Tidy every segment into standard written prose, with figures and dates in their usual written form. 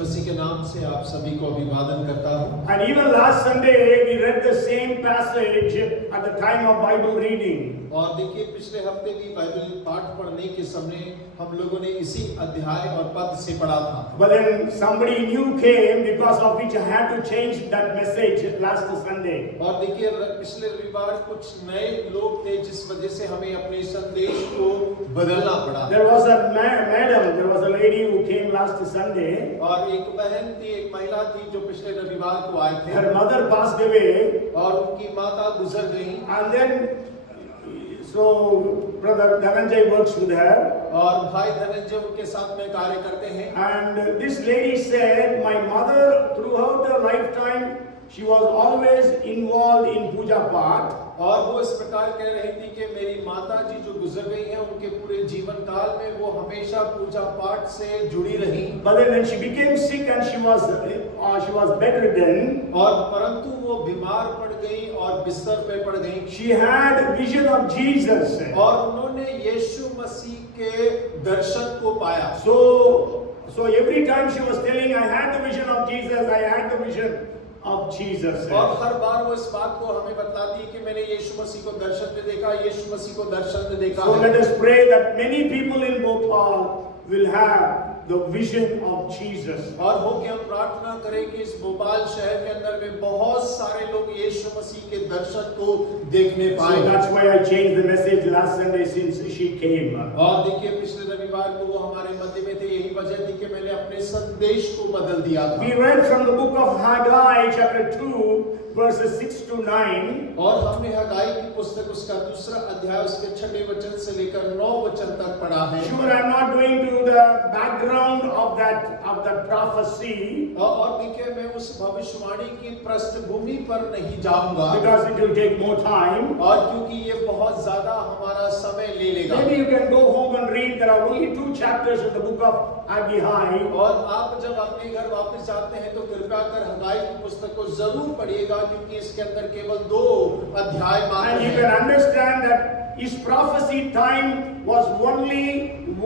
मसीह के नाम से आप सभी को अभिवादन करता हूँ। And even last Sunday, we read the same passage at the time of Bible reading. और देखिए पिछले हफ्ते भी बाइबल पाठ पढ़ने के समय हम लोगों ने इसी अध्याय और पद से पढ़ा था। But then somebody new came, because of which I had to change that message last Sunday. और देखिए पिछले रविवार कुछ नए लोग थे जिस वजह से हमें अपने संदेश को बदलना पड़ा। There was a madam, there was a lady who came last Sunday. और एक बहन थी, एक महिला थी जो पिछले रविवार को आए थे। Her mother passed away. और उनकी माता गुजर गई। And then so brother Dhananjay works with her. और भाई धनंजय उनके साथ में कार्य करते हैं। And this lady said, my mother throughout her lifetime, she was always involved in puja path. और वो इस प्रकार कह रही थी कि मेरी माता जी जो गुजर गई हैं उनके पूरे जीवन काल में वो हमेशा पूजा पाठ से जुड़ी रही। But then when she became sick and she was bedridden, और परंतु वो बीमार पड़ गई और बिस्तर पे पड़ गई। she had a vision of Jesus. और उन्होंने यीशु मसीह के दर्शन को पाया। So every time she was telling, I had the vision of Jesus, I had the vision of Jesus. और हर बार वो इस बात को हमें बताती है कि मैंने यीशु मसीह को दर्शन में देखा, यीशु मसीह को दर्शन में देखा। So let us pray that many people in Bhopal will have the vision of Jesus. और हो कि हम प्रार्थना करें कि इस भोपाल शहर के अंदर में बहुत सारे लोग यीशु मसीह के दर्शन को देखने पाए। So that's why I changed the message last Sunday since she came. और देखिए पिछले रविवार को वो हमारे मध्य में थे, यही वजह थी कि मैंने अपने संदेश को बदल दिया था। We read from the book of Haggai chapter 2 verses 6 to 9. और हमने हगाई की पुस्तक उसका दूसरा अध्याय उसके 6वें वचन से लेकर 9 वचन तक पढ़ा है। Sure, I'm not going to the background of that prophecy. और देखिए मैं उस भविष्यवाणी की पृष्ठभूमि पर नहीं जाऊंगा Because it will take more time. और क्योंकि ये बहुत ज्यादा हमारा समय ले लेगा। Maybe you can go home and read. There are only 2 chapters in the book of Haggai. और आप जब अपने घर वापस जाते हैं तो कृपया कर हगाई की पुस्तक को जरूर पढ़िएगा क्योंकि इसके अंदर केवल 2 अध्याय मात्र And you हैं। can understand that his prophecy time was only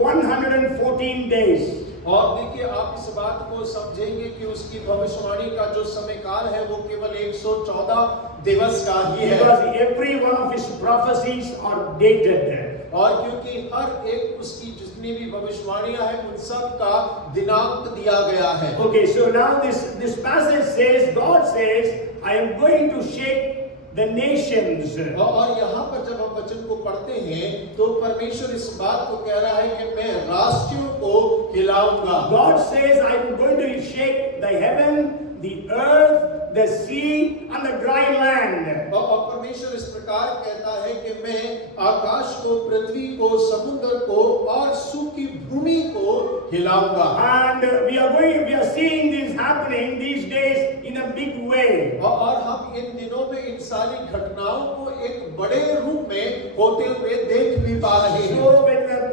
114 days. और देखिए आप इस बात को समझेंगे कि उसकी भविष्यवाणी का जो समय काल है वो केवल 114 दिवस का ही है। Because every one of his prophecies are dated. और क्योंकि हर एक उसकी जितनी भी भविष्यवाणियां हैं उन सब का दिनांक दिया गया है। Okay, so now this passage says, God says, I am going to shake the nations. और यहाँ पर जब हम वचन को पढ़ते हैं तो परमेश्वर इस बात को कह रहा है कि मैं राष्ट्रों को हिलाऊंगा। God says, I am going to shake the heaven, the earth, the sea and the dry land. और परमेश्वर इस प्रकार कहता है कि मैं आकाश को, पृथ्वी को, समुद्र को और सूखी भूमि को हिलाऊंगा। And we are seeing this happening these days in a big way. और हम इन दिनों में इन सारी घटनाओं को एक बड़े रूप में होते हुए देख भी पा रहे हैं। So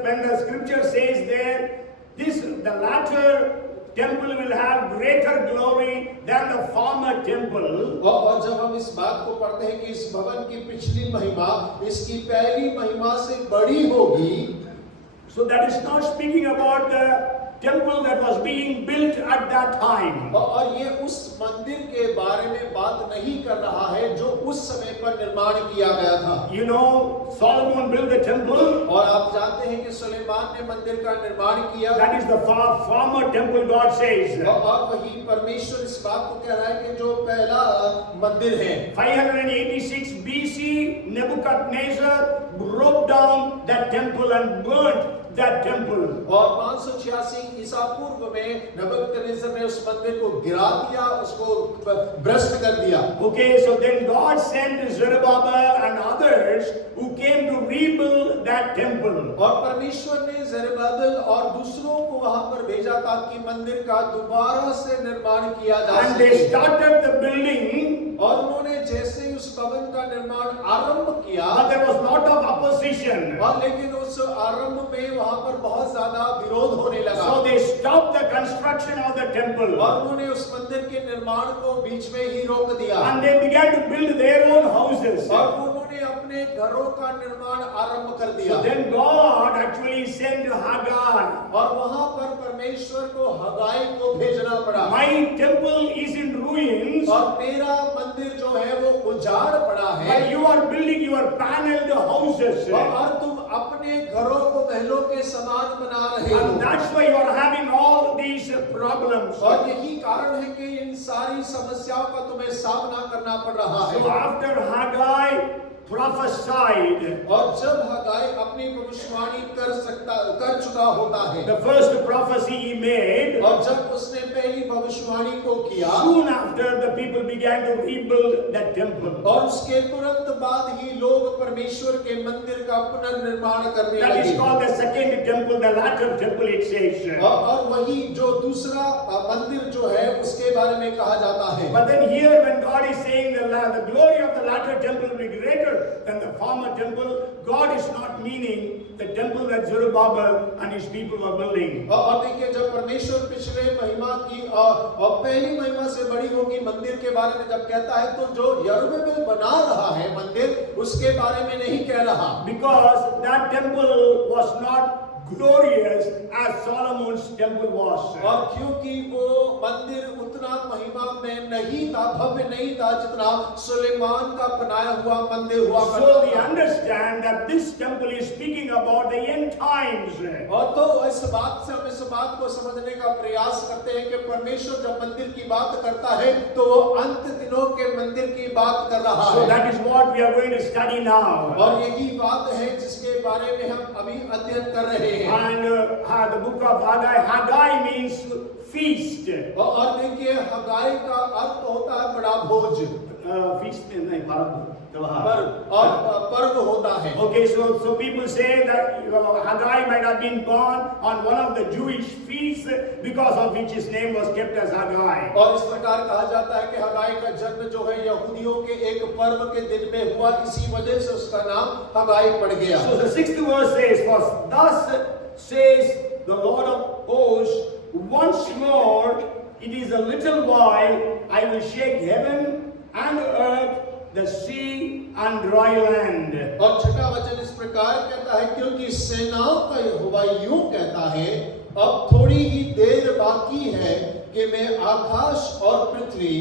when the scripture says there, the latter temple will have greater glory than the former temple. और जब हम इस बात को पढ़ते हैं कि इस भवन की पिछली महिमा इसकी पहली महिमा से बड़ी होगी, So that is not speaking about the temple that was being built at that time. और ये उस मंदिर के बारे में बात नहीं कर रहा है जो उस समय पर निर्माण किया गया था। You know, Solomon built the temple. और आप जानते हैं कि सुलेमान ने मंदिर का निर्माण किया। That is the former temple, God says. और वही परमेश्वर इस बात को कह रहा है कि जो पहला मंदिर है 586 BC, Nebuchadnezzar broke down that temple and burnt that temple. और 586 ईसा पूर्व में नबूकदनेस्सर ने उस मंदिर को गिरा दिया, उसको भ्रष्ट कर दिया। Okay, so then God sent Zerubbabel and others who came to rebuild that temple. और परमेश्वर ने ज़ेरुब्बाबेल और दूसरों को वहां पर भेजा ताकि मंदिर का दोबारा से निर्माण किया जा And सके। they started the building. और उन्होंने जैसे ही उस भवन का निर्माण आरंभ किया, But there was lot of opposition. और लेकिन उस आरंभ में वहां पर बहुत ज्यादा विरोध होने लगा। So they stopped the construction of the temple. और उन्होंने उस मंदिर मंदिर के निर्माण को बीच में ही रोक दिया and they began to build their own houses. और उन्होंने अपने घरों का निर्माण आरंभ कर दिया। So then God actually sent Haggai. और वहां पर परमेश्वर को हगाई को भेजना पड़ा। My temple is in ruins, और मेरा मंदिर जो है वो उजाड़ पड़ा है but you are building your paneled houses. और तुम अपने घरों को महलों के समान बना रहे हो। And that's why you are having all these problems. और यही कारण है कि इन सारी समस्याओं का तुम्हें सामना करना पड़ रहा है। So after Haggai prophesied, और जब हगाई अपनी भविष्यवाणी कर चुका होता है, the first prophecy he made, और जब उसने पहली भविष्यवाणी को किया, soon after the people began to rebuild that temple. और उसके तुरंत बाद ही लोग परमेश्वर के मंदिर का पुनर्निर्माण करने That is लगे। called the second temple, the latter temple it says. और वही जो दूसरा मंदिर जो है उसके बारे में कहा जाता है। But then here when God is saying the glory of the latter temple will be greater than the former temple, God is not meaning the temple that Zerubbabel and his people were building. और देखिए जब परमेश्वर पिछले महिमा की और पहली महिमा से बड़ी होगी मंदिर के बारे में जब कहता है तो जो यरूबेल बना रहा है मंदिर उसके बारे में नहीं कह रहा। Because that temple was not glorious as Solomon's temple was. और क्योंकि वो मंदिर उतना महिमा में नहीं था, भव्य नहीं था जितना सुलेमान का बनाया हुआ मंदिर हुआ करता So we था। understand that this temple is speaking about the end times. और तो इस बात से हम इस बात को समझने का प्रयास करते हैं कि परमेश्वर जब मंदिर की बात करता है तो वो अंत दिनों के मंदिर की बात कर रहा So है। that is what we are going to study now. और यही बात है जिसके बारे में हम अभी अध्ययन कर रहे हैं। And the book of Haggai means feast. और देखिए हगाई का अर्थ होता है बड़ा भोज। Feast means नहीं त्योहार। पर्व होता है। Okay, so people say that Haggai might have been born on one of the Jewish feasts because of which his name was kept as Haggai. और इस प्रकार कहा जाता है कि हगाई का जन्म जो है यहूदियों के एक पर्व के दिन में हुआ, इसी वजह से उसका नाम हगाई पड़ गया। So the 6th verse says, "For thus says the Lord of hosts, once more it is a little while, I will shake heaven and earth, the sea and dry land." और छठा वचन इस प्रकार कहता है, क्योंकि सेनाओं का यहोवा यूं कहता है, अब थोड़ी ही देर बाकी है कि मैं आकाश और पृथ्वी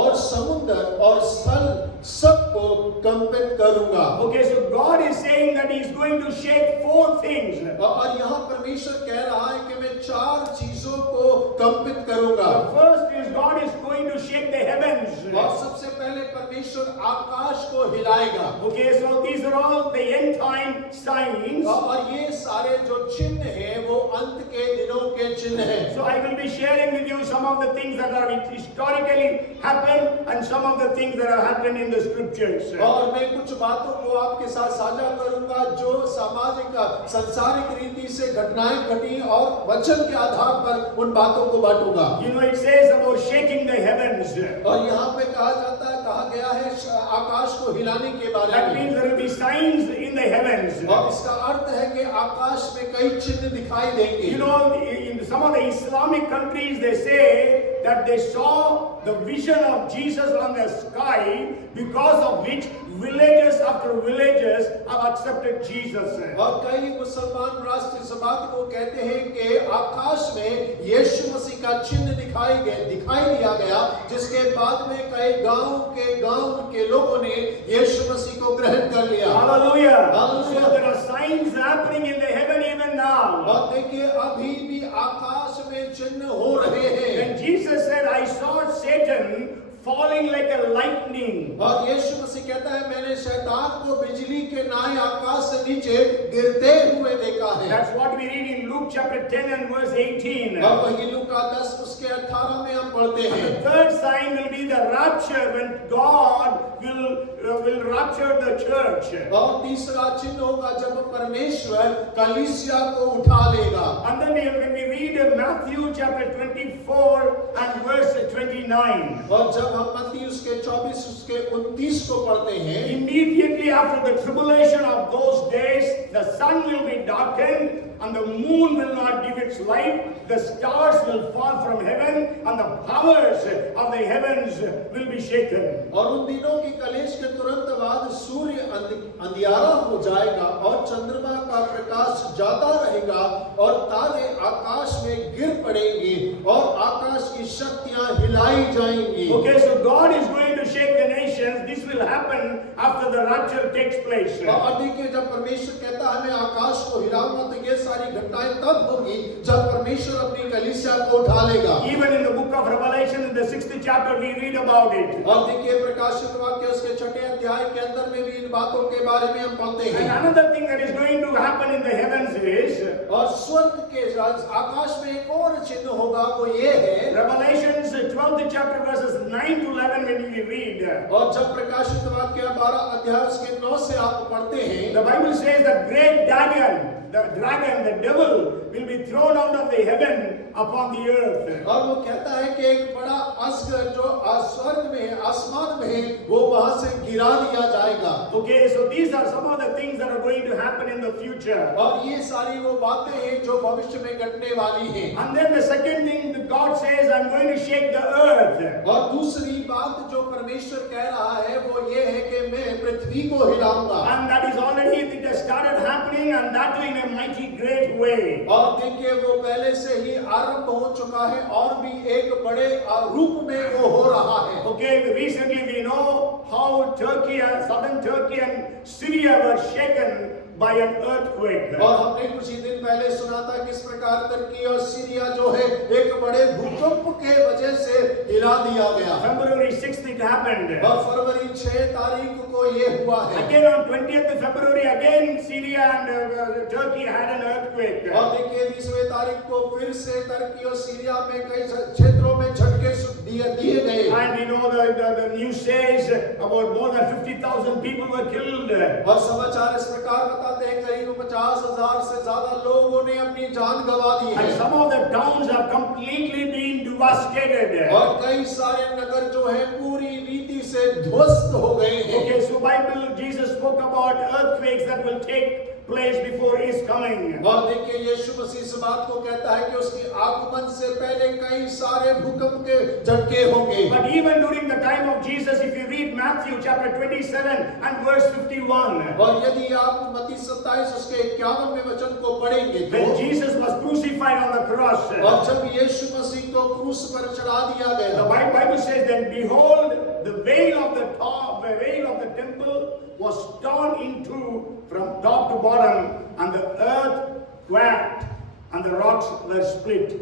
और समुद्र और स्थल सबको कंपित करूंगा। Okay, so God is saying that He is going to shake 4 things. और यहाँ परमेश्वर कह रहा है कि मैं 4 चीजों को कंपित करूंगा। The first is God is going to shake the heavens. और सबसे पहले परमेश्वर आकाश को हिलाएगा। Okay, so these are all the end time signs. और ये सारे जो चिन्ह हैं वो अंत के दिनों के चिन्ह हैं। So I will be sharing with you some of the things that are historically happened and some of the things that have happened in the scriptures. और मैं कुछ बातों को आपके साथ साझा करूंगा जो सामाजिक संसारिक रीति से घटनाएं घटी और वचन के आधार पर उन बातों को बांटूंगा। You know, it says about shaking the heavens. और यहाँ पे कहा गया है आकाश को हिलाने के बारे That में। means there will be signs in the heavens. और इसका अर्थ है कि आकाश में कई चिन्ह दिखाई देंगे। You know, in some of the Islamic countries they say that they saw the vision of Jesus on the sky, because of which villages after villages have accepted Jesus. और कई मुसलमान राष्ट्र इस बात को कहते हैं कि आकाश में यीशु मसीह का चिन्ह दिखाई दिया गया, जिसके बाद में कई गांव के लोगों ने यीशु मसीह को ग्रहण कर लिया। Hallelujah. Hallelujah. So there are signs happening in the heaven even now. और देखिए अभी भी आकाश में चिन्ह हो रहे हैं। When Jesus said, "I saw Satan falling like a lightning." और यीशु मसीह कहता है, मैंने शैतान को बिजली के नाई आकाश से नीचे गिरते हुए देखा है। That's what we read in Luke chapter 10 and verse 18. और वही लूका 10 उसके 18 में हम पढ़ते हैं। The third sign will be the rapture, when God will rapture the church. और तीसरा चिन्ह होगा जब परमेश्वर कलीसिया को उठा लेगा। And then when we read Matthew chapter 24 and verse 29. और जब जब हम मत्ती उसके 24 उसके 29 को पढ़ते हैं, Immediately after the tribulation of those days, the sun will be darkened and the moon will not give its light. The stars will fall from heaven and the powers of the heavens will be shaken. और उन दिनों की कलेश के तुरंत बाद सूर्य अंधियारा हो जाएगा और चंद्रमा का प्रकाश जाता रहेगा और तारे आकाश में गिर पड़ेंगे और आकाश की शक्तियां हिलाई जाएंगी। Okay, so God is going to shake the nations. This will happen after the rapture takes place. और देखिए, जब परमेश्वर कहता है मैं आकाश को हिलाऊंगा, तो ये सारी घटनाएं तब होगी जब परमेश्वर अपनी कलीसिया को उठा लेगा। Even in the book of Revelation, in the 6th chapter, we read about it. और देखिए, प्रकाशित वाक्य उसके 6ठे अध्याय के अंदर में भी इन बातों के बारे में हम पढ़ते हैं। And another thing that is going to happen in the heavens is, और स्वर्ग के आकाश में एक और चिन्ह होगा, वो ये है, Revelations 12th chapter verses 9 to 11 when we read. और जब प्रकाशित वाक्य 12 अध्याय उसके 9 से आप पढ़ते हैं, The Bible says that great dragon, the devil, will be thrown out of the heaven upon the earth. और वो कहता है कि एक बड़ा अजगर जो स्वर्ग में है, आसमान में है, वो वहां से गिरा दिया जाएगा। Okay, so these are some of the things that are going to happen in the future. और ये सारी वो बातें हैं जो भविष्य में घटने वाली हैं। And then the second thing that God says, I'm going to shake the earth. और दूसरी बात जो परमेश्वर कह रहा है वो ये है कि मैं पृथ्वी को हिलाऊंगा। And that is already, it has started happening, and that too in a mighty great way. और देखिए, वो पहले से ही आरंभ हो चुका है और भी एक बड़े रूप में वो हो रहा है। Okay, recently we know how Turkey and southern Turkey and Syria were shaken by an earthquake. और हमने कुछ ही दिन पहले सुना था किस प्रकार तुर्की और सीरिया जो है एक बड़े भूकंप के वजह से हिला दिया गया। February 6th it happened. और फरवरी 6 तारीख को ये हुआ है। Again on 20th February, again Syria and Turkey had an earthquake. और देखिए 20वें तारीख को फिर से तुर्की और सीरिया में कई क्षेत्रों में झटके दिए गए। And we know the news says about more than 50,000 people were killed. और समाचार इस प्रकार बताते हैं करीब 50,000 से ज्यादा लोगों ने अपनी जान गंवा दी है। And some of the towns are completely being devastated. और कई सारे नगर जो है पूरी रीति से ध्वस्त हो गए हैं। Okay, so Bible, Jesus spoke about earthquakes that will take place before His coming. और देखिए, यीशु मसीह इस बात को कहता है कि उसके आगमन से पहले कई सारे भूकंप के झटके होंगे। But even during the time of Jesus, if you read Matthew chapter 27 and verse 51, और यदि आप मत्ती 27 उसके 51वें वचन को पढ़ेंगे तो when Jesus was crucified on the cross, और जब यीशु मसीह को क्रूस पर चढ़ा दिया the गया, Bible says that behold, the veil of the temple was torn into from top to bottom, and the earth quaked, and the rocks were split.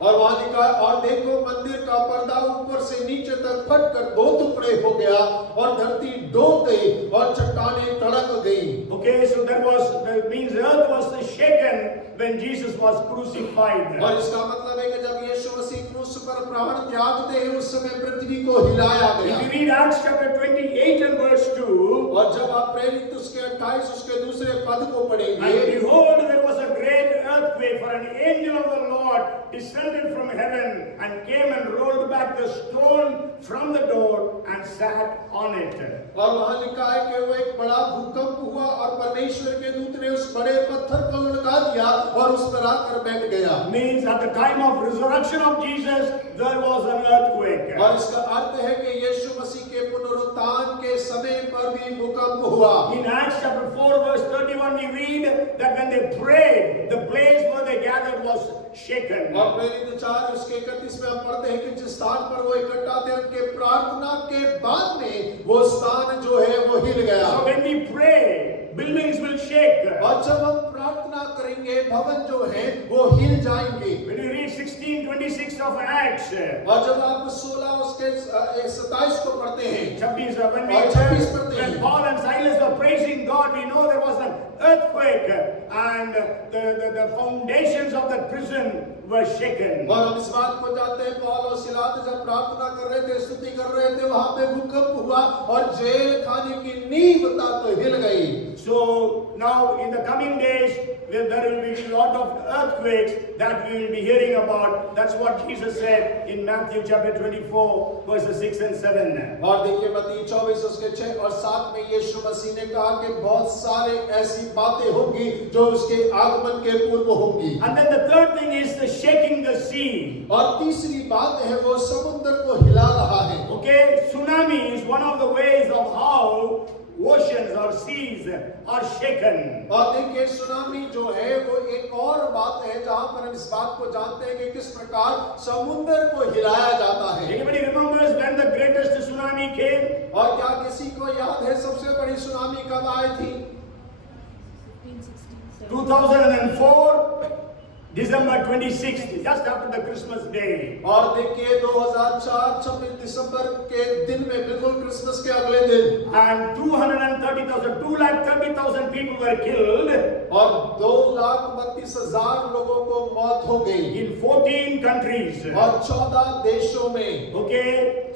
और वहां लिखा है, और देखो मंदिर का पर्दा ऊपर से नीचे तक फटकर 2 टुकड़े हो गया और धरती डूब गई और चट्टानें तड़क गई। Okay, so that means the earth was shaken when Jesus was crucified. और इसका मतलब है कि जब यीशु मसीह क्रूस पर प्राण त्यागते हैं उस समय पृथ्वी को हिलाया गया। If you read Acts chapter 28 and verse 2, और जब आप प्रेरित उसके 28 उसके दूसरे पद को पढ़ेंगे, and behold, there was a great earthquake, for an angel of the Lord descended from heaven and came and rolled back the stone from the door and sat on it. और वहां लिखा है कि वो एक बड़ा भूकंप हुआ और परमेश्वर के दूत ने उस बड़े पत्थर को लुढ़का दिया और उस पर आकर बैठ गया। Means at the time of resurrection of Jesus, there was an earthquake. और इसका अर्थ है कि यीशु मसीह के पुनरुत्थान के समय पर भी भूकंप हुआ। In Acts chapter 4 verse 31 we read that when they prayed, the place where they gathered was shaken. और प्रेरित 4 उसके 31 में हम पढ़ते हैं कि जिस स्थान पर वो इकट्ठा थे उनके प्रार्थना के बाद में वो स्थान जो है वो हिल गया। So when we pray, buildings will shake. और जब हम प्रार्थना करेंगे भवन जो है वो हिल जाएंगे। When you read 16:26 of Acts, और जब आप 16 उसके 27 को पढ़ते हैं, 26 when we और 26 पढ़ते हैं, when Paul and Silas were praising God, we know there was an earthquake and the foundations of the prison were shaken. और हम इस बात को जानते हैं, पौल और सिलास जब प्रार्थना कर रहे थे, स्तुति कर रहे थे, वहां पे भूकंप हुआ और जेल खाने की नींव तक हिल गई। So now in the coming days, there will be a lot of earthquakes that we will be hearing about. That's what Jesus said in Matthew chapter 24, verses 6 and 7. और देखिए मत्ती 24 उसके 6 और 7 में यीशु मसीह ने कहा कि बहुत सारे ऐसी बातें होंगी जो उसके आगमन के पूर्व होंगी। And then the third thing is the shaking the sea. और तीसरी बात है वो समुद्र को हिला रहा है। Okay, tsunami is one of the ways of how oceans or seas are shaken. और देखिए सुनामी जो है वो एक और बात है जहां पर हम इस बात को जानते हैं कि किस प्रकार समुद्र को हिलाया जाता है। Anybody remembers when the greatest tsunami came? और क्या किसी को याद है सबसे बड़ी सुनामी कब आई थी? 2004, December 26th, just after the Christmas day. और देखिए 2004 26 दिसंबर के दिन में बिल्कुल क्रिसमस के अगले दिन And 230,000 people were killed और 2,32,000 लोगों को मौत हो गई in 14 countries. और 14 देशों में। Okay,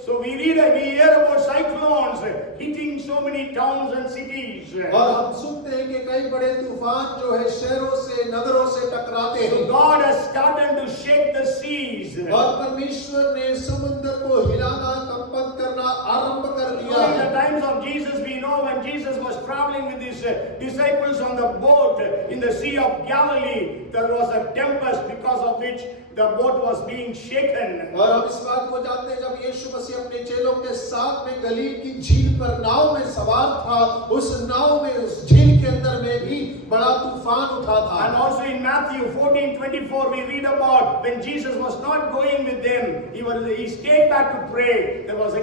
so we hear about cyclones hitting so many towns and cities. और हम सुनते हैं कि कई बड़े तूफान जो है शहरों से नगरों से टकराते हैं। God has started to shake the seas. और परमेश्वर ने समुद्र को हिलाना कंपन करना आरंभ कर दिया During the है। times of Jesus, we know when Jesus was traveling with his disciples on the boat in the Sea of Galilee, there was a tempest because of which the boat was being shaken. और हम इस बात को जानते हैं जब यीशु मसीह अपने चेलों के साथ में गलील की झील पर नाव में सवार था, उस नाव में उस झील के अंदर में भी बड़ा तूफान उठा था। And also in Matthew 14:24 we read about when Jesus was not going with them, he stayed back to pray. There was a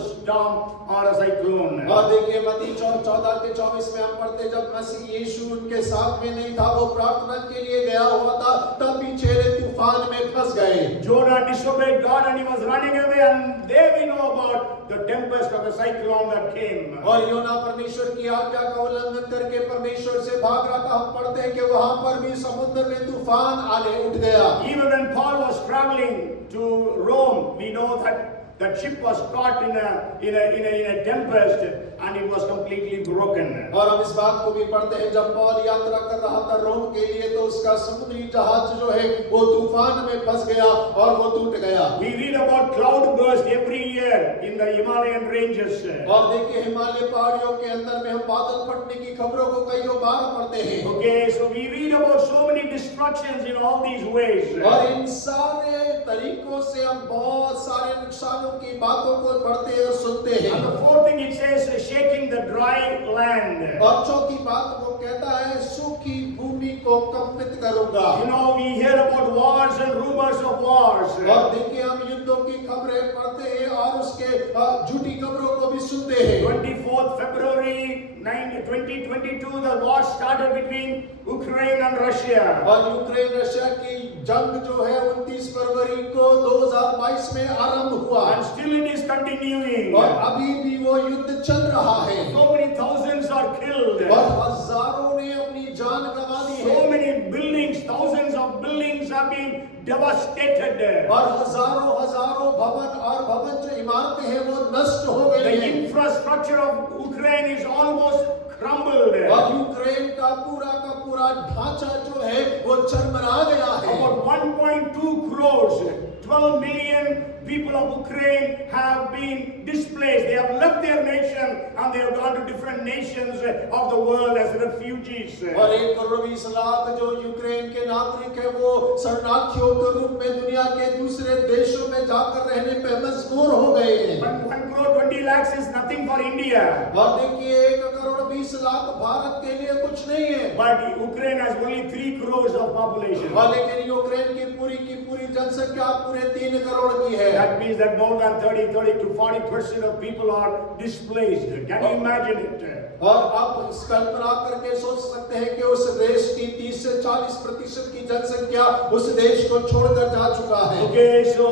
storm or a cyclone. और देखिए मत्ती 14 के 24 में हम पढ़ते जब मसीह यीशु उनके साथ में नहीं था, वो प्रार्थना के लिए गया हुआ था, तब भी चेले तूफान में फंस गए। Jonah disobeyed God and he was running away, and there we know about the tempest or the cyclone that came. और योना परमेश्वर की आज्ञा का उल्लंघन करके परमेश्वर से भाग रहा था। हम पढ़ते हैं कि वहां पर भी समुद्र में तूफान आने उठ गया। Even when Paul was traveling to Rome, we know that the ship was caught in a tempest and it was completely broken. और हम इस बात को भी पढ़ते हैं जब पौल यात्रा कर रहा था रोम के लिए तो उसका समुद्री जहाज जो है वो तूफान में फंस गया और वो टूट गया। We read about cloud burst every year in the Himalayan ranges. और देखिए हिमालय पहाड़ियों के अंदर में हम बादल फटने की खबरों को कईयों बार पढ़ते हैं। Okay, so we read about so many destructions in all these ways. और इन सारे तरीकों से हम बहुत सारे नुकसानों की बातों को पढ़ते और सुनते हैं। And the fourth thing it says, shaking the dry land. और चौथी बात वो कहता है सूखी भूमि को कंपित करूंगा। You know, we hear about wars and rumors of wars. और देखिए हम युद्धों की खबरें पढ़ते हैं और उसके झूठी खबरों को भी सुनते हैं। 24th February 2022, the war started between Ukraine and Russia. और यूक्रेन रशिया की जंग जो है 29 फरवरी को 2022 में आरंभ हुआ And still it is continuing. और अभी भी वो युद्ध चल रहा है। So many thousands are killed. और हजारों ने अपनी जान गंवा दी है। So many buildings, thousands of buildings have been devastated. और हजारों भवन जो इमारतें हैं वो नष्ट हो The गई हैं। infrastructure of Ukraine is almost crumbled. और यूक्रेन का पूरा ढांचा जो है वो चरमरा गया है। About 1.2 crores, 12 million people of Ukraine have been displaced. They have left their nation and they have gone to different nations of the world as refugees. और 1 करोड़ 20 लाख जो यूक्रेन के नागरिक हैं वो शरणार्थियों के रूप में दुनिया के दूसरे देशों में जाकर रहने पे मजबूर हो गए हैं। 1 crore 20 lakhs is nothing for India. और देखिए 1 करोड़ 20 लाख भारत के लिए कुछ नहीं है। But Ukraine has only 3 crores of population. और लेकिन यूक्रेन की पूरी जनसंख्या पूरे 3 करोड़ की है। That means that more than 30 to 40% of people are displaced. Can you imagine it? और आप कल्पना करके सोच सकते हैं कि उस देश की 30 से 40% की जनसंख्या उस देश को छोड़कर जा चुका है। Okay, so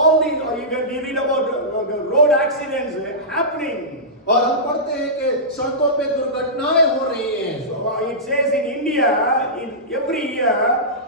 all these, we read about road accidents happening. और हम पढ़ते हैं कि सड़कों पे दुर्घटनाएं हो रही हैं। So it says in India, every year,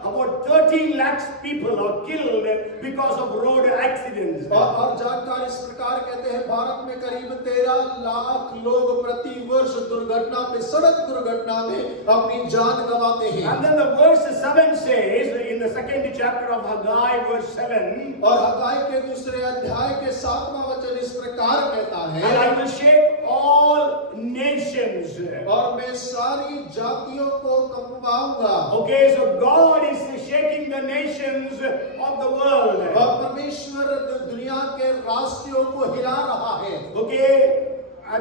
about 13 lakhs people are killed because of road accidents. और जानकार इस प्रकार कहते हैं भारत में करीब 13 लाख लोग प्रति वर्ष दुर्घटना दुर्घटना में, सड़क दुर्घटना में अपनी जान गंवाते हैं। And then the verse 7 says, in the second chapter of Haggai, verse 7, और हगाई के दूसरे अध्याय के 7वां वचन इस प्रकार कहता and है, I will shake all nations. और मैं सारी जातियों को कंपाऊंगा। Okay, so God is shaking the nations of the world. और परमेश्वर दुनिया के राष्ट्रों को हिला रहा है। Okay,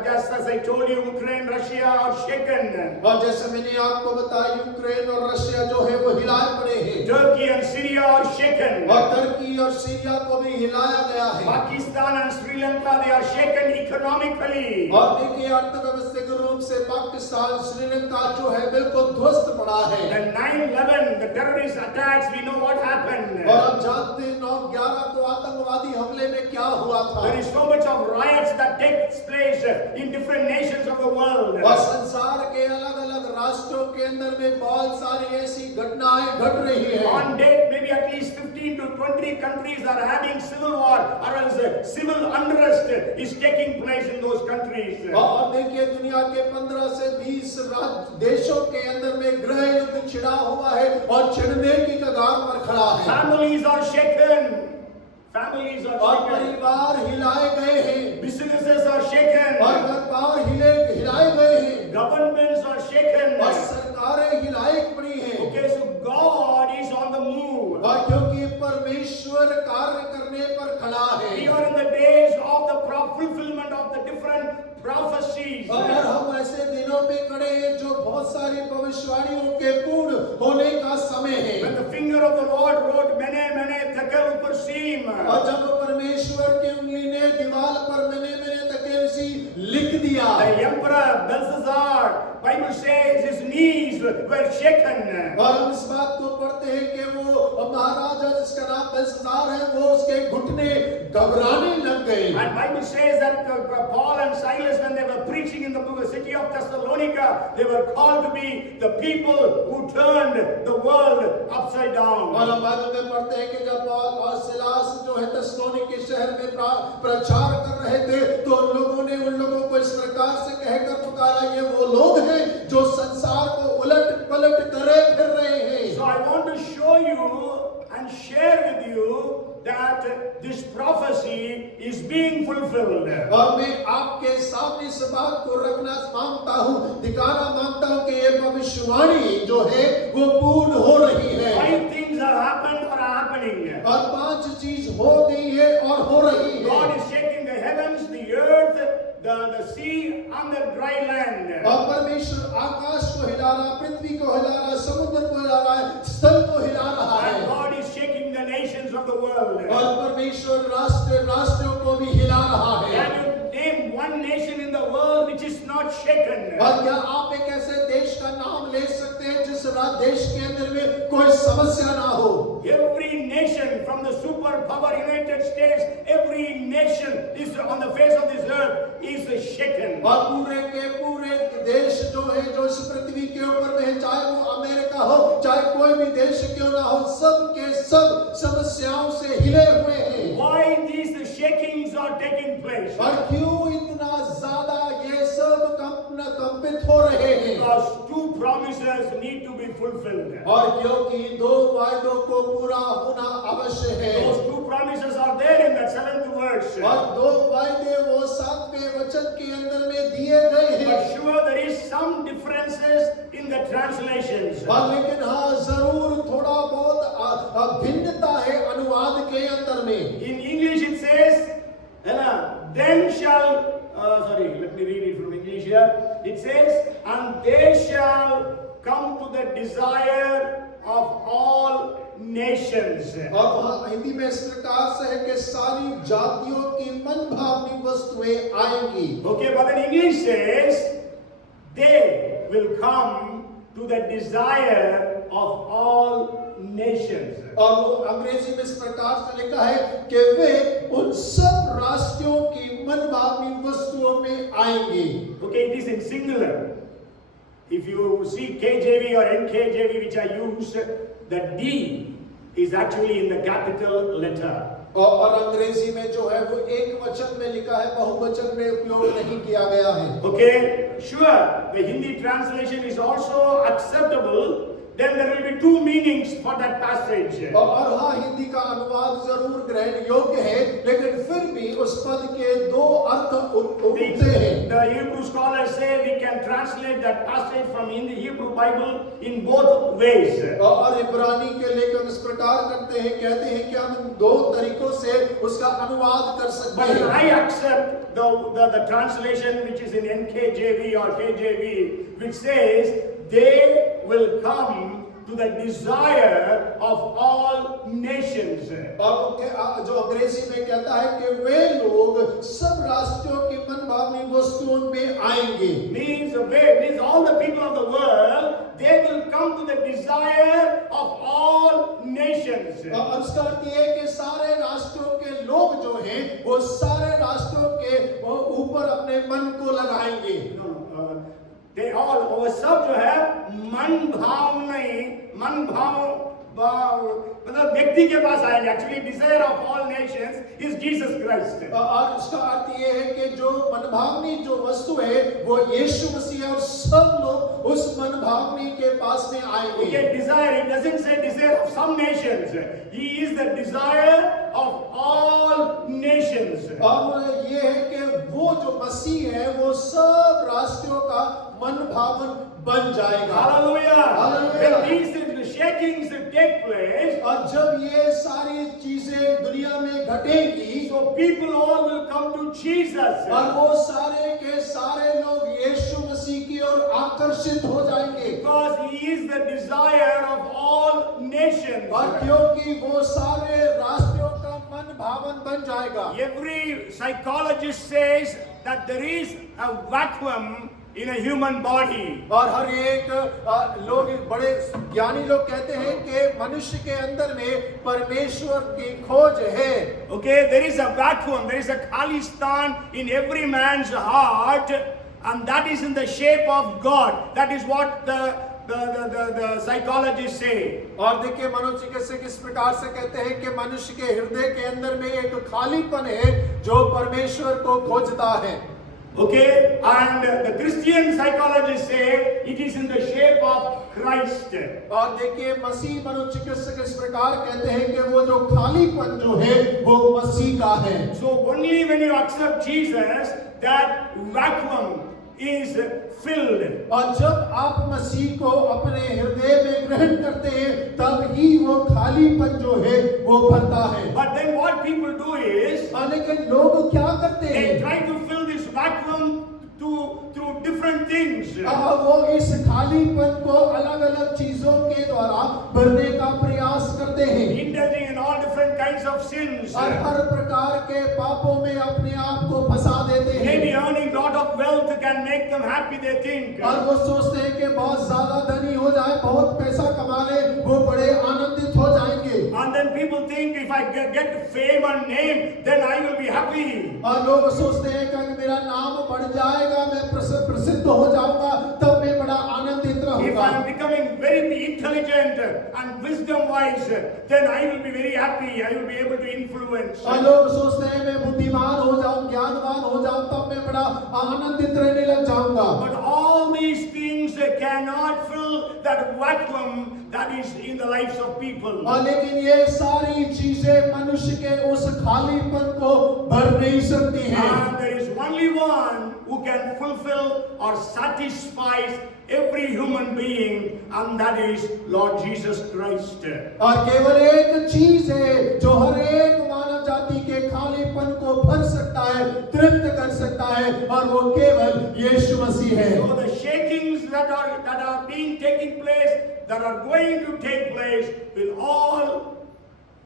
just as I told you, Ukraine, Russia are shaken. और जैसे मैंने आपको बताया, यूक्रेन और रशिया जो है वो हिलाए पड़े हैं। Turkey and Syria are shaken. और तुर्की और सीरिया को भी हिलाया गया है। Pakistan and Sri Lanka, they are shaken economically. और देखिए अर्थव्यवस्थिक रूप से पाकिस्तान, श्रीलंका जो है बिल्कुल ध्वस्त पड़ा है। The 9/11, the terrorist attacks, we know what happened. और आप जानते हैं 9/11 को आतंकवादी हमले में क्या हुआ था। There is so much of riots that takes place in different nations of the world. और संसार के अलग-अलग राष्ट्रों के अंदर में बहुत सारी ऐसी घटनाएं घट रही हैं। On date, maybe at least 15 to 20 countries are having civil war, or else civil unrest is taking place in those countries. और देखिए दुनिया के 15 से 20 देशों के अंदर में गृह युद्ध छिड़ा हुआ है और छिड़ने की कगार पर खड़ा है। Families are shaken. Families are और shaken. परिवार हिलाए गए हैं। Businesses are shaken. और व्यापार हिलाए गए हैं। Governments are shaken. और सरकारें हिलाई पड़ी हैं। Okay, so God is on the move. और क्योंकि परमेश्वर कार्य करने पर खड़ा है। We are in the days of the fulfillment of the different prophecies. और हम ऐसे दिनों में खड़े हैं जो बहुत सारी भविष्यवाणियों के पूर्ण होने का समय है। When the finger of the Lord wrote mene mene tekel uparsim. और जब परमेश्वर की उंगली ने दीवार पर मैंने तकेल सी लिख दिया। The emperor Belshazzar, Bible says his knees were shaken. और हम इस बात को पढ़ते हैं कि वो महाराजा जिसका नाम बेलशस्सार है, वो उसके घुटने घबराने लग गए। And Bible says that Paul and Silas, when they were preaching in the city of Thessalonica, they were called to be the people who turned the world upside down. और हम बाइबल में पढ़ते हैं कि जब पौल और सिलास जो है थेसलोनिके शहर में प्रचार कर रहे थे, तो लोगों ने उन लोगों को इस प्रकार से कहकर पुकारा, ये वो लोग हैं जो संसार को उलट पलट करे फिर रहे हैं। So I want to show you and share with you that this prophecy is being fulfilled. और मैं आपके सामने इस बात को रखना मांगता हूँ, दिखाना मांगता हूँ कि ये भविष्यवाणी जो है वो पूर्ण हो रही है। 5 things have happened or are happening. और 5 चीज हो गई है और हो रही है। God is shaking the heavens, the earth, the sea and the dry land. और परमेश्वर आकाश को हिला रहा, पृथ्वी को हिला रहा, समुद्र को हिला रहा है, स्थल को हिला रहा है। And God is shaking the nations of the world. और परमेश्वर राष्ट्रों को भी हिला रहा है। Can you name one nation in the world which is not shaken? और क्या आप एक ऐसे देश का नाम ले सकते हैं जिस देश के अंदर में कोई समस्या ना हो? Every nation, from the superpower United States, every nation is on the face of this earth is shaken. और पूरे के पूरे देश जो है, जो इस पृथ्वी के ऊपर में है, चाहे वो अमेरिका हो, चाहे कोई भी देश क्यों ना हो, सब के सब समस्याओं से हिले हुए हैं। Why these shakings are taking place? और क्यों इतना ज्यादा ये सब कंपित हो रहे हैं? Because 2 promises need to be fulfilled. और क्योंकि 2 वायदों को पूरा होना आवश्यक है। Those 2 promises are there in that 7th verse. और 2 वायदे वो 7वें वचन के अंदर में दिए गए हैं। But sure there is some differences in the translations. और लेकिन हाँ जरूर थोड़ा बहुत भिन्नता है अनुवाद के अंदर में। In English it says, then shall, let me read it from English here. It says, and they shall come to the desire of all nations. और वहाँ हिंदी में इस प्रकार से है कि सारी जातियों की मनभावनी वस्तुएं आएंगी। Okay, but in English says, they will come to the desire of all nations. और वो अंग्रेजी में इस प्रकार से लिखा है कि वे उन सब राष्ट्रों की मनभावनी वस्तुओं में आएंगे। Okay, it is in singular. If you see KJV or NKJV which I use, the D is actually in the capital letter. और अंग्रेजी में जो है वो एक वचन में लिखा है, बहुवचन में उपयोग नहीं किया गया है। Okay, sure, the Hindi translation is also acceptable. Then there will be two meanings for that passage. और हाँ, हिंदी का अनुवाद जरूर ग्रहण योग्य है, लेकिन फिर भी उस पद के दो अर्थ उठते हैं। The Hebrew scholars say we can translate that passage from in the Hebrew Bible in both ways. और इब्रानी के लेखक इस प्रकार करते हैं, कहते हैं कि हम दो तरीकों से उसका अनुवाद कर सकते But हैं। I accept the translation which is in NKJV or KJV, which says they will come to the desire of all nations. और जो अंग्रेजी में कहता है कि वे लोग सब राष्ट्रों की मनभावनी वस्तुओं में आएंगे। Means all the people of the world, they will come to the desire of all nations. और उसका अर्थ ये है कि सारे राष्ट्रों के लोग जो हैं वो सारे राष्ट्रों के ऊपर अपने मन को लगाएंगे। they all, वो सब जो है मन भाव नहीं, मन भाव मतलब व्यक्ति के पास आएंगे। Actually desire of all Nations is Jesus Christ. और उसका अर्थ ये है कि जो मनभावनी जो वस्तु है वो यीशु मसीह है और सब लोग उस मनभावनी के पास में आएंगे। Okay, desire, it doesn't say desire of some nations. He is the desire of all nations. और ये है कि वो जो मसीह है वो सब राष्ट्रों का मनभावन बन जाएगा। Hallelujah. Hallelujah. When these shakings take place, और जब ये सारी चीजें दुनिया में घटेंगी, so people all will come to Jesus. और वो सारे के सारे लोग यीशु मसीह की ओर आकर्षित हो जाएंगे। Because he is the desire of all nations. और क्योंकि वो सारे राष्ट्रों का मन भावन बन जाएगा। Every psychologist says that there is a vacuum in a human body. और हर एक लोग बड़े ज्ञानी लोग कहते हैं कि मनुष्य के अंदर में परमेश्वर की खोज है। Okay, there is a vacuum, there is a khalistan in every man's heart, and that is in the shape of God. That is what the psychologists say. और देखिए मनोचिकित्सक इस प्रकार से कहते हैं कि मनुष्य के हृदय के अंदर में एक खालीपन है जो परमेश्वर को खोजता है। Okay, and the Christian psychologists say it is in the shape of Christ. और देखिए मसीह मनोचिकित्सक इस प्रकार कहते हैं कि वो जो खालीपन जो है वो मसीह का है। So only when you accept Jesus, that vacuum is filled. और जब आप मसीह को अपने हृदय में ग्रहण करते हैं तब ही वो खालीपन जो है वो भरता है। But then what people do is, लेकिन लोग क्या करते they हैं? try to fill this vacuum through different things. अब वो इस खालीपन को अलग-अलग चीजों के द्वारा भरने का प्रयास करते हैं। Indulging in all different kinds of sins. और हर प्रकार के पापों में अपने आप को फंसा देते हैं। Maybe earning lot of wealth can make them happy, they think. और वो सोचते हैं कि बहुत ज्यादा धनी हो जाए, बहुत पैसा कमा ले, वो बड़े आनंदित हो जाएंगे। And then people think if I get fame and name, then I will be happy. और लोग सोचते हैं कि अगर मेरा नाम बढ़ जाएगा, मैं प्रसिद्ध हो जाऊंगा, तब मैं बड़ा आनंदित If रहूंगा। I am becoming very intelligent and wisdom wise, then I will be very happy. I will be able to influence. और लोग सोचते हैं मैं बुद्धिमान हो जाऊं, ज्ञानवान हो जाऊं, तब मैं बड़ा आनंदित रहने लग जाऊंगा। But all these things cannot fill that vacuum that is in the lives of people. और लेकिन ये सारी चीजें मनुष्य के उस खालीपन को भर नहीं सकती हैं। And there is only one who can fulfill or satisfy every human being, and that is Lord Jesus Christ. और केवल एक चीज है जो हर एक मानव जाति के खालीपन को भर सकता है, तृप्त कर सकता है, और वो केवल यीशु मसीह है। So the shakings that are being taking place, that are going to take place, will all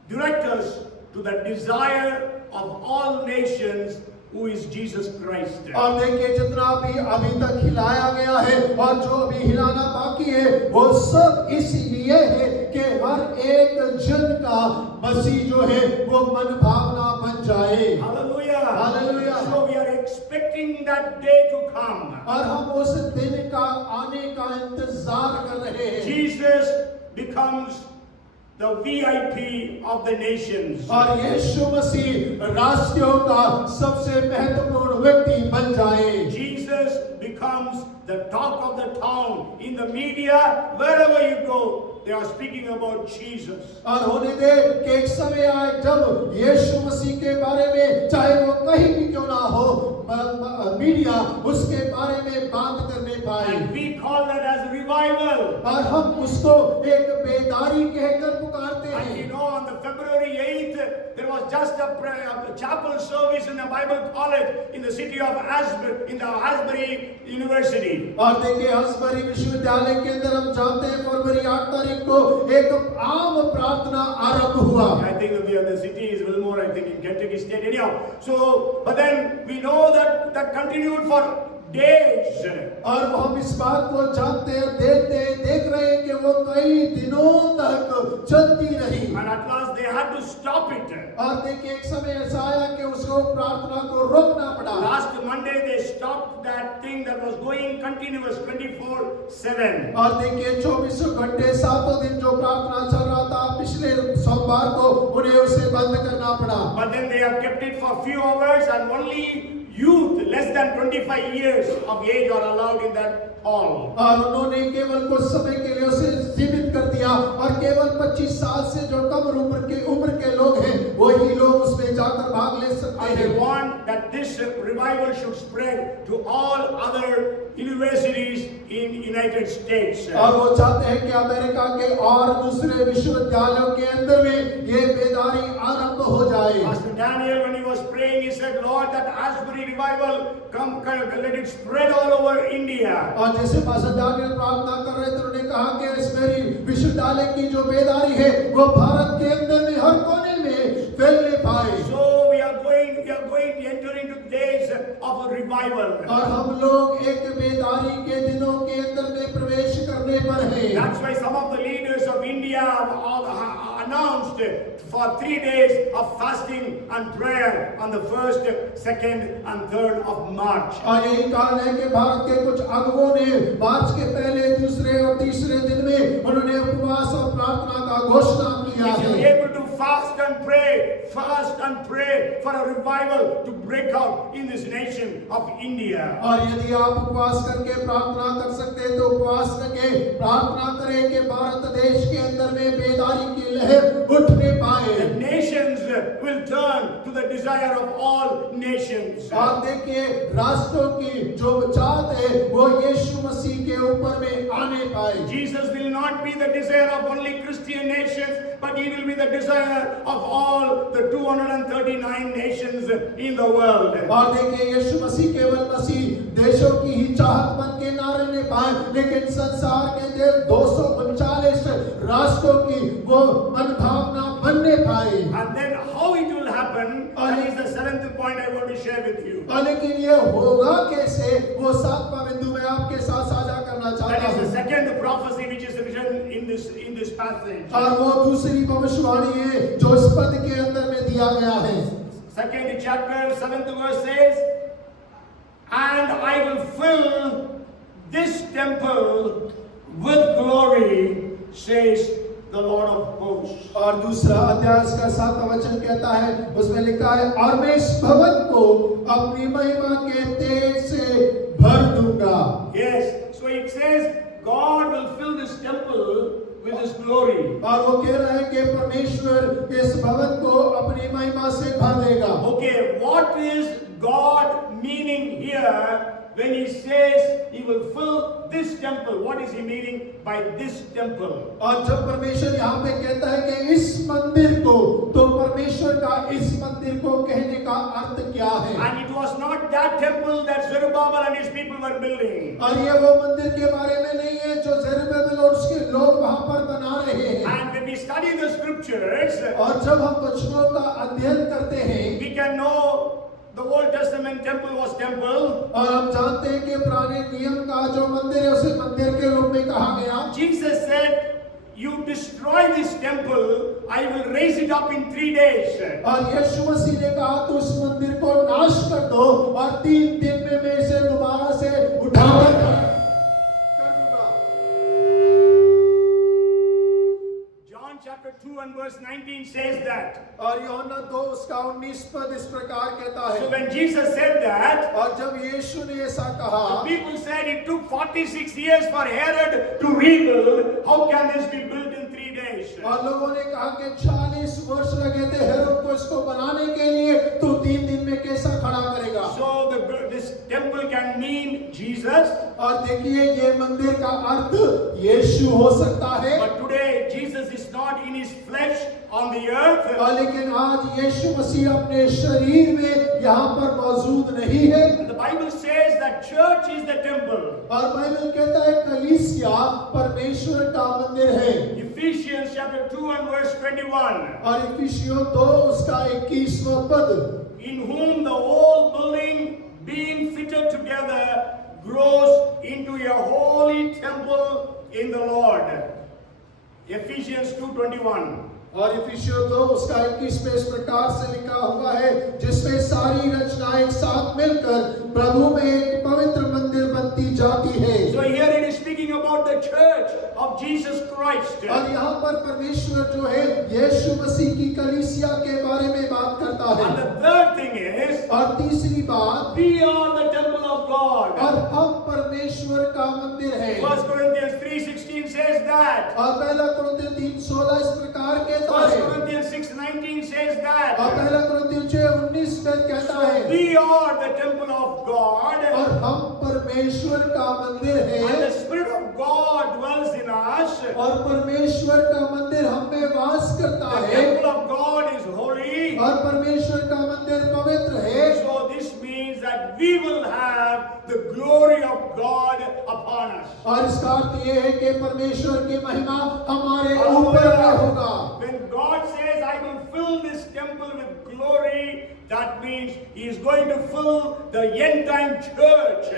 direct us to the desire of all nations, who is Jesus Christ. और देखिए जितना भी अभी तक हिलाया गया है और जो अभी हिलाना बाकी है वो सब इसलिए है कि हर एक जन का मसीह जो है वो मन भावना बन जाए। Hallelujah. Hallelujah. So we are expecting that day to come. और हम उस दिन का आने का इंतजार कर रहे हैं। Jesus becomes the VIP of the nations. और यीशु मसीह राष्ट्रों का सबसे महत्वपूर्ण व्यक्ति बन जाए। Jesus becomes the talk of the town in the media. Wherever you go, they are speaking about Jesus. और होने दे कि एक समय आए जब यीशु मसीह के बारे में चाहे वो कहीं भी क्यों ना हो, मीडिया उसके बारे में बात करने पाए। And we call that as revival. और हम उसको एक बेदारी कहकर पुकारते And हैं। you know, on the February 8th, there was just a chapel service in a Bible college in the city of Asbury, in the Asbury University. और देखिए हसबरी विश्वविद्यालय के अंदर हम जानते हैं फरवरी 8 तारीख को एक आम प्रार्थना आरंभ हुआ। I think the other city is Wilmore, I think in Kentucky State. Anyhow, so but then we know that continued for days. और हम इस बात को जानते हैं, देख रहे हैं कि वो कई दिनों तक चलती रही। And at last they had to stop it. और देखिए एक समय ऐसा आया कि उसको प्रार्थना को रोकना पड़ा। Last Monday they stopped that thing that was going continuous 24/7. और देखिए 24 घंटे 7 दिन जो प्रार्थना चल रहा था, पिछले सोमवार को उन्हें उसे बंद करना पड़ा। But then they have kept it for few hours and only youth less than 25 years of age are allowed in that hall. और उन्होंने केवल कुछ समय के लिए उसे सीमित कर दिया और केवल 25 साल से जो कम उम्र के लोग हैं वही लोग उसमें जाकर भाग ले सकते And हैं। they want that this revival should spread to all other universities in United States. और वो चाहते हैं कि अमेरिका के और दूसरे विश्वविद्यालयों के अंदर में ये बेदारी आरंभ हो जाए। Pastor Daniel, when he was praying, he said, Lord, that Asbury revival, let it spread all over India. और जैसे पास्टर दानियल प्रार्थना कर रहे थे, उन्होंने कहा कि इस मेरी विश्वविद्यालय की जो बेदारी है वो भारत के अंदर में हर कोने में फैलने पाए। So we are going to enter into days of a revival. और हम लोग एक बेदारी के दिनों के अंदर में प्रवेश करने पर हैं। That's why some of the leaders of India have announced for 3 days of fasting and prayer on the 1st, 2nd and 3rd of March. और यही कारण है कि भारत के कुछ अगुवों ने मार्च के पहले, दूसरे और तीसरे दिन में उन्होंने उपवास और प्रार्थना का घोषणा किया If you है। are able to fast and pray for a revival to break out in this nation of India. और यदि आप उपवास करके प्रार्थना कर सकते हैं तो उपवास करके प्रार्थना करें कि भारत देश के अंदर में बेदारी की लहर उठने पाए। The nations will turn to the desire of all nations. और देखिए राष्ट्रों की जो चाहत है वो यीशु मसीह के ऊपर में आने पाए। Jesus will not be the desire of only Christian nations, but he will be the desire of all the 239 nations in the world. और देखिए यीशु मसीह केवल मसीह देशों की ही चाहत बन के ना रहने पाए, लेकिन संसार के 239 राष्ट्रों की वो मनभावना बनने पाए। And then how it will happen, that is the 7th point I want to share with you. लेकिन ये होगा कैसे, वो 7वां बिंदु मैं आपके साथ साझा करना चाहता That is हूँ। the second prophecy which is written in this passage. और वो दूसरी भविष्यवाणी है जो इस पद के अंदर में दिया गया है। 2nd chapter, 7th verse says, and I will fill this temple with glory, says the Lord of hosts. और दूसरा अध्याय का 7वां वचन कहता है, उसमें लिखा है, और मैं इस भवन को अपनी महिमा के तेज से भर दूंगा। Yes, so it says God will fill this temple with his glory. और वो कह रहा है कि परमेश्वर इस भवन को अपनी महिमा से भर देगा। Okay, what is God meaning here when he says he will fill this temple? What is he meaning by this temple? और जब परमेश्वर यहाँ पे कहता है कि इस मंदिर को, तो परमेश्वर का इस मंदिर को कहने का अर्थ क्या है? And it was not that temple that Zerubbabel and his people were building. और ये वो मंदिर के बारे में नहीं है जो ज़ेरुब्बाबेल और उसके लोग वहाँ पर बना रहे हैं। And when we study the scriptures, और जब हम वचनों का अध्ययन करते हैं, we can know the Old Testament temple was temple. और हम जानते हैं कि पुराने नियम का जो मंदिर है उसे मंदिर के रूप में कहा गया। Jesus said, you destroy this temple, I will raise it up in 3 days. और यीशु मसीह ने कहा तो उस मंदिर को नाश कर दो और 3 दिन में मैं इसे दोबारा से उठाकर कर दूंगा। John chapter 2 and verse 19 says that. और यूहन्ना 2 उसका 19 पद इस प्रकार कहता So है, when Jesus said that, और जब यीशु ने ऐसा कहा, the people said it took 46 years for Herod to rebuild. How can this be built in 3 days? और लोगों ने कहा कि 40 वर्ष लगे थे हेरोद को इसको बनाने के लिए, तो 3 दिन में कैसा खड़ा करेगा? So this temple can mean Jesus. और देखिए ये मंदिर का अर्थ यीशु हो सकता है, But today Jesus is not in his flesh on the earth. लेकिन आज यीशु मसीह अपने शरीर में यहाँ पर मौजूद नहीं है। And the Bible says that church is the temple. और बाइबल कहता है कलीसिया परमेश्वर का मंदिर है। Ephesians chapter 2 and verse 21. और इफिसियों 2 उसका 21वां पद, In whom the whole building being fitted together grows into a holy temple in the Lord. Ephesians 2:21. और इफिसियों 2 उसका 21 में इस प्रकार से लिखा हुआ है, जिसमें सारी रचनाएं एक साथ मिलकर प्रभु में एक पवित्र मंदिर बनती जाती है। So here it is speaking about the church of Jesus Christ. और यहाँ पर परमेश्वर जो है यीशु मसीह की कलीसिया के बारे में बात करता है। And the third thing is, और तीसरी बात, we are the temple of God. और हम परमेश्वर का मंदिर है। 1 Corinthians 3:16 says that. और 1 कुरिन्थियों 3:16 इस प्रकार कहता 1 है, Corinthians 6:19 says और that. 1 कुरिन्थियों 6:19 में कहता है, We are the temple of God. और हम परमेश्वर का मंदिर And है, the Spirit of God dwells in us. और परमेश्वर का मंदिर हम में वास करता The है, temple of God is holy. और परमेश्वर का मंदिर पवित्र है। So this means that we will have the glory of God upon us. और इसका अर्थ ये है कि परमेश्वर की महिमा हमारे ऊपर में होगा। When God says, I will fill this temple with glory, that means He is going to fill the end time church,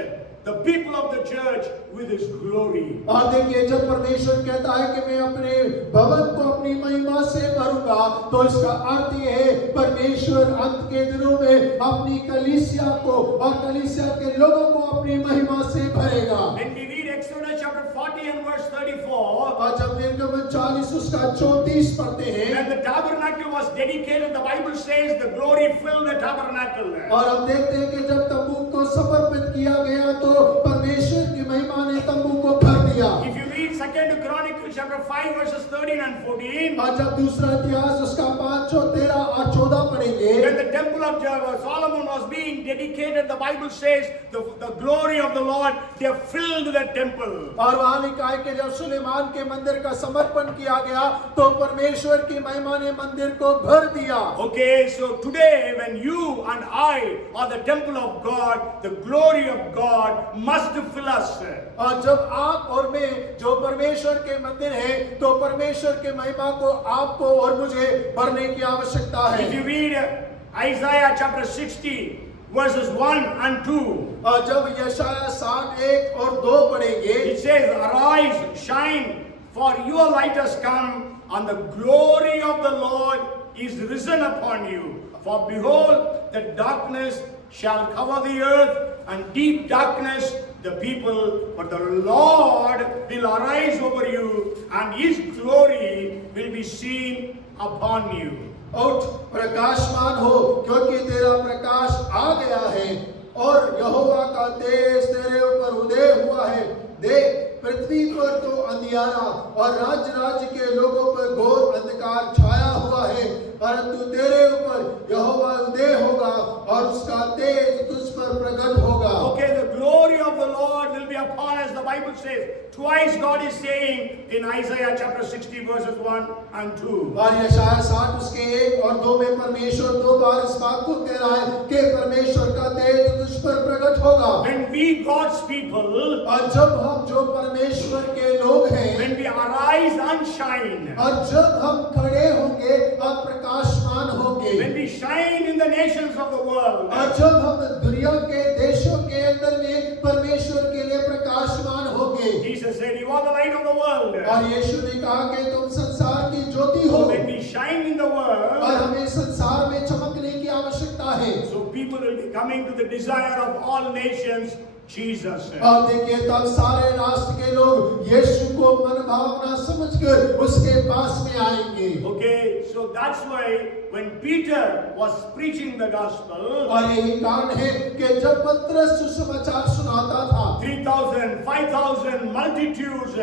the people of the church, with His glory. और देखिए जब परमेश्वर कहता है कि मैं अपने भवन को अपनी महिमा से भरूंगा, तो इसका अर्थ ये है परमेश्वर अंत के दिनों में अपनी कलीसिया को और कलीसिया के लोगों को अपनी महिमा से भरेगा। When we read Exodus chapter 40 and verse 34, और जब निर्गमन 40 उसका 34 पढ़ते हैं, when the tabernacle was dedicated, the Bible says the glory filled the tabernacle. और हम देखते हैं कि जब तंबू को समर्पित किया गया तो परमेश्वर की महिमा ने तंबू को भर दिया। If you read 2 Chronicles chapter 5 verses 13 and 14, और जब दूसरा इतिहास उसका 5, 13 और 14 पढ़ेंगे, when the temple of Solomon was being dedicated, the Bible says the glory of the Lord, they filled the temple. और वहाँ लिखा है कि जब सुलेमान के मंदिर का समर्पण किया गया तो परमेश्वर की महिमा ने मंदिर को भर दिया। Okay, so today when you and I are the temple of God, the glory of God must fill us. और जब आप और मैं जो परमेश्वर के मंदिर है, तो परमेश्वर के महिमा को आपको और मुझे भरने की आवश्यकता है। If you read Isaiah chapter 60 verses 1 and 2, और जब यशायाह 61 और 2 पढ़ेंगे, it says, Arise, shine, for your light has come, and the glory of the Lord is risen upon you. For behold, the darkness shall cover the earth, and deep darkness the people, but the Lord will arise over you, and His glory will be seen upon you. उठ प्रकाशमान हो, क्योंकि तेरा प्रकाश आ गया है और यहोवा का तेज तेरे ऊपर उदय हुआ है। देख, पृथ्वी पर तो अंधियारा और राज्य के लोगों पर घोर अंधकार छाया हुआ है, परंतु तेरे ऊपर यहोवा उदय होगा और उसका तेज तुझ पर प्रकट होगा। Okay, the glory of the Lord will be upon us, the Bible says. Twice God is saying in Isaiah chapter 60 verses 1 and 2. और यशायाह 60 उसके 1 और 2 में परमेश्वर 2 बार इस बात को कह रहा है कि परमेश्वर का तेज तुझ पर प्रकट होगा। When we God's people, और जब हम जो परमेश्वर के लोग हैं, when we arise and shine, और जब हम खड़े होंगे और प्रकाशमान होंगे, when we shine in the nations of the world, और जब हम दुनिया के देशों के अंदर में परमेश्वर के लिए प्रकाशमान होंगे, Jesus said, you are the light of the world. और यीशु ने कहा कि तुम संसार की ज्योति हो, So when we shine in the world, और हमें संसार में चमकने की आवश्यकता है। so people will be coming to the desire of all nations, Jesus. और देखिए तब सारे राष्ट्र के लोग यीशु को मन भावना समझकर उसके पास में आएंगे। Okay, so that's why when Peter was preaching the gospel, और यही कारण है कि जब पतरस सुसमाचार सुनाता था 3,000, 5,000 multitudes,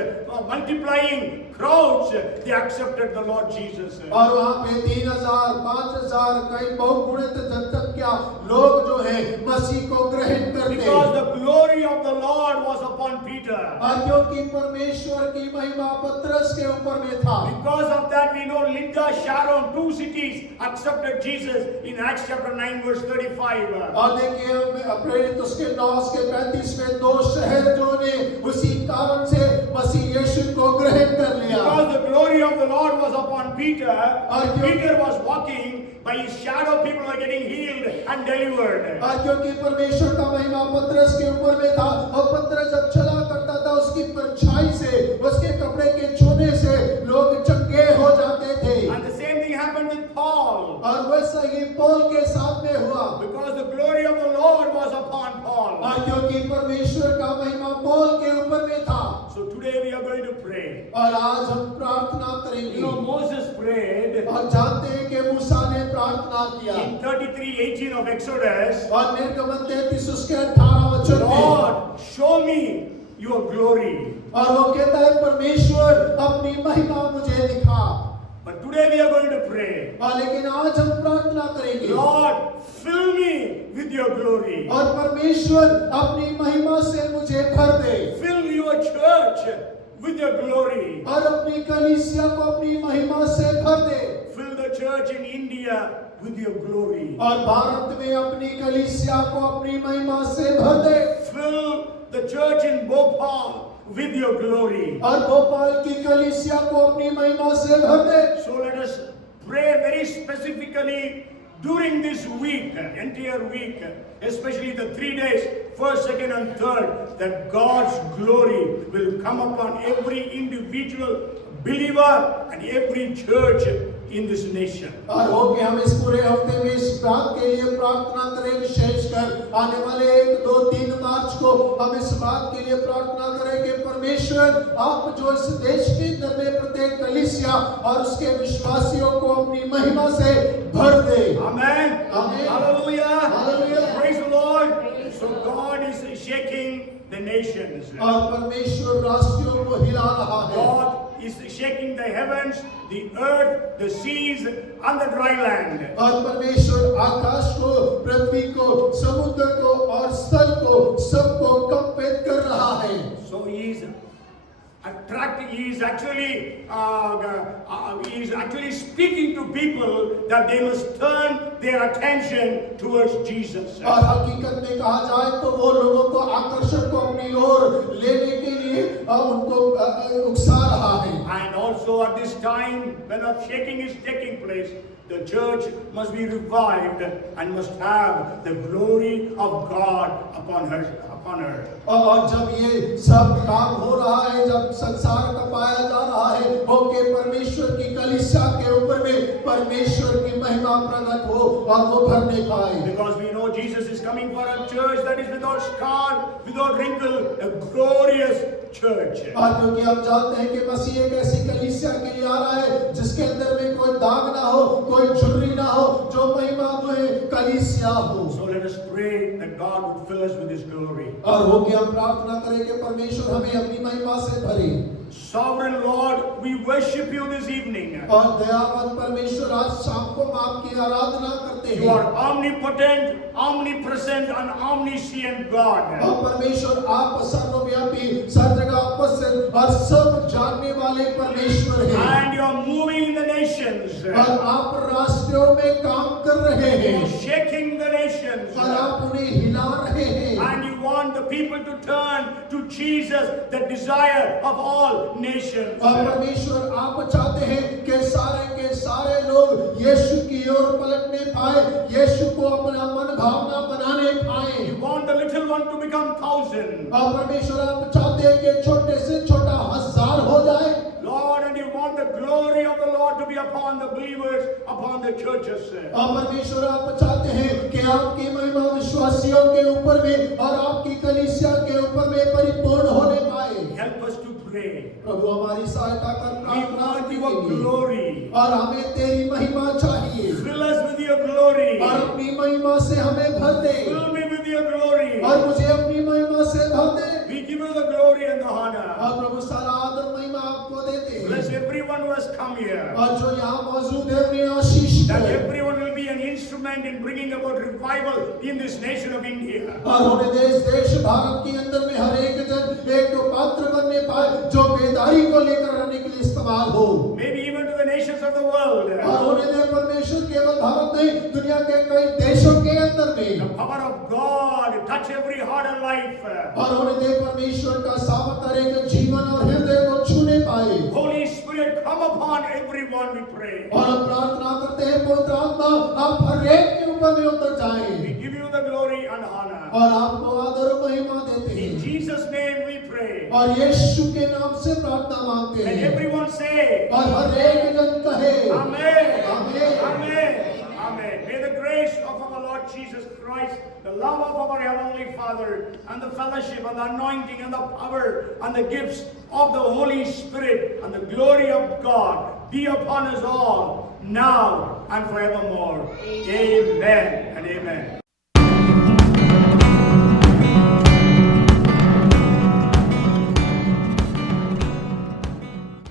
multiplying crowds, they accepted the Lord Jesus. और वहाँ पे 3,000, 5,000 कई बहुगुणित जनसंख्या लोग जो है मसीह को ग्रहण करते। Because the glory of the Lord was upon Peter. और क्योंकि परमेश्वर की महिमा पतरस के ऊपर में था। Because of that we know Lydda, Sharon, 2 cities accepted Jesus in Acts chapter 9 verse 35. और देखिए प्रेरित उसके 9 के 35 में 2 शहर जो ने उसी कारण से मसीह यीशु को ग्रहण कर लिया। Because the glory of the Lord was upon Peter, and Peter was walking, by his shadow people were getting healed and delivered. और क्योंकि परमेश्वर का महिमा पतरस के ऊपर में था और पतरस जब चला करता था उसकी परछाई से उसके कपड़े के छूने से लोग चंगे हो जाते थे। And the same thing happened with Paul. और वैसा ही पौल के साथ में हुआ। Because the glory of the Lord was upon Paul. और क्योंकि परमेश्वर का महिमा पौल के ऊपर में था। So today we are going to pray. और आज हम प्रार्थना करेंगे। You know Moses prayed. और जानते हैं कि मूसा ने प्रार्थना किया। In 33:18 of Exodus. और निर्गमन 33 उसके 18 वचन में Lord, show me your glory. और वो कहता है परमेश्वर अपनी महिमा मुझे दिखा। But today we are going to pray. और लेकिन आज हम प्रार्थना करेंगे। Lord, fill me with your glory. और परमेश्वर अपनी महिमा से मुझे भर दे। Fill your church with your glory. और अपनी कलीसिया को अपनी महिमा से भर दे। Fill the church in India with your glory. और भारत में अपनी कलीसिया को अपनी महिमा से भर दे। Fill the church in Bhopal with your glory. और भोपाल की कलीसिया को अपनी महिमा से भर दे। So let us pray very specifically during this week, entire week, especially the 3 days, 1st, 2nd and 3rd, that God's glory will come upon every individual believer and every church in this nation. और हो कि हम इस पूरे हफ्ते में इस बात के लिए प्रार्थना करें, विशेषकर आने वाले 1, 2, 3 मार्च को हम इस बात के लिए प्रार्थना करें कि परमेश्वर आप जो इस देश के अंदर में प्रत्येक कलीसिया और उसके विश्वासियों को अपनी महिमा से भर दे। Amen. Amen. Hallelujah. Hallelujah. Praise the Lord. So God is shaking the nations. और परमेश्वर राष्ट्रों को हिला रहा है। God is shaking the heavens, the earth, the seas, and the dry land. और परमेश्वर आकाश को, पृथ्वी को, समुद्र को और स्थल को सबको कंपित कर रहा है। So he is actually speaking to people that they must turn their attention towards Jesus. और हकीकत में कहा जाए तो वो लोगों को आकर्षण को अपनी ओर लेने के लिए उनको उकसा रहा है। And also at this time when a shaking is taking place, the church must be revived and must have the glory of God upon her. और जब ये सब काम हो रहा है, जब संसार का पाया जा रहा है, हो के परमेश्वर की कलीसिया के ऊपर में परमेश्वर की महिमा प्रकट हो और वो भरने पाए। Because we know Jesus is coming for a church that is without scar, without wrinkle, a glorious church. और क्योंकि हम जानते हैं कि मसीह एक ऐसी कलीसिया के लिए आ रहा है जिसके अंदर में कोई दाग ना हो, कोई झुर्री ना हो, जो महिमा में कलीसिया हो। So let us pray that God would fill us with His glory. और हो कि हम प्रार्थना करें कि परमेश्वर हमें अपनी महिमा से भरे। Sovereign Lord, we worship you this evening. और दयावान परमेश्वर आज शाम को हम आपकी आराधना करते हैं। You are omnipotent, omnipresent, and omniscient God. और परमेश्वर आप सर्वव्यापी, सर्वजगह उपस्थित और सब जानने वाले परमेश्वर हैं। And you are moving in the nations. और आप राष्ट्रों में काम कर रहे You हैं। are shaking the nations. और आप उन्हें हिला रहे हैं। And you want the people to turn to Jesus, the desire of all nations. और परमेश्वर आप चाहते हैं कि सारे के सारे लोग यीशु की ओर पलटने पाए, यीशु को अपना मन भावना बनाने पाए। You want the little one to become 1,000. और परमेश्वर आप चाहते हैं कि छोटे से छोटा 1000 हो जाए। Lord, and you want the glory of the Lord to be upon the believers, upon the churches. और परमेश्वर आप चाहते हैं कि आपकी महिमा विश्वासियों के ऊपर में और आपकी कलीसिया के ऊपर में परिपूर्ण होने पाए। Help us to today. प्रभु हमारी सहायता कर We प्रार्थना want की your है। glory. और हमें तेरी महिमा चाहिए Fill us with your glory. और अपनी महिमा से हमें भर दे Fill me with your glory. और मुझे अपनी महिमा से भर दे We give you the glory and the honor. और प्रभु सारा आदर महिमा आपको देते Bless हैं everyone who has come here. और जो यहाँ मौजूद है उन्हें आशीष That they everyone will be an instrument in bringing about revival in this nation of India. और उन्हें देश भारत के अंदर में हर एक जन एक पात्र बनने पाए जो बेदारी को लेकर आने के लिए इस्तेमाल हो Maybe even to the nations of the world. और उन्हें दे परमेश्वर केवल भारत नहीं दुनिया के कई देशों के अंदर The में power of God touch every heart and life. और उन्हें दे परमेश्वर का सामर्थ्य एक जीवन और हृदय को छूने पाए Holy Spirit, come upon everyone, we pray. और हम प्रार्थना करते हैं पवित्र आत्मा आप हर एक के ऊपर में उतर We जाएं give you the glory and honor. और आपको आदर और महिमा देते In हैं Jesus' name we pray. और यीशु के नाम से प्रार्थना मांगते And हैं everyone say, और हर एक जन कहे Amen. Amen. Amen. Amen. May the grace of our Lord Jesus Christ, the love of our Heavenly Father, and the fellowship and the anointing and the power and the gifts of the Holy Spirit and the glory of God be upon us all now and forevermore. Amen and amen.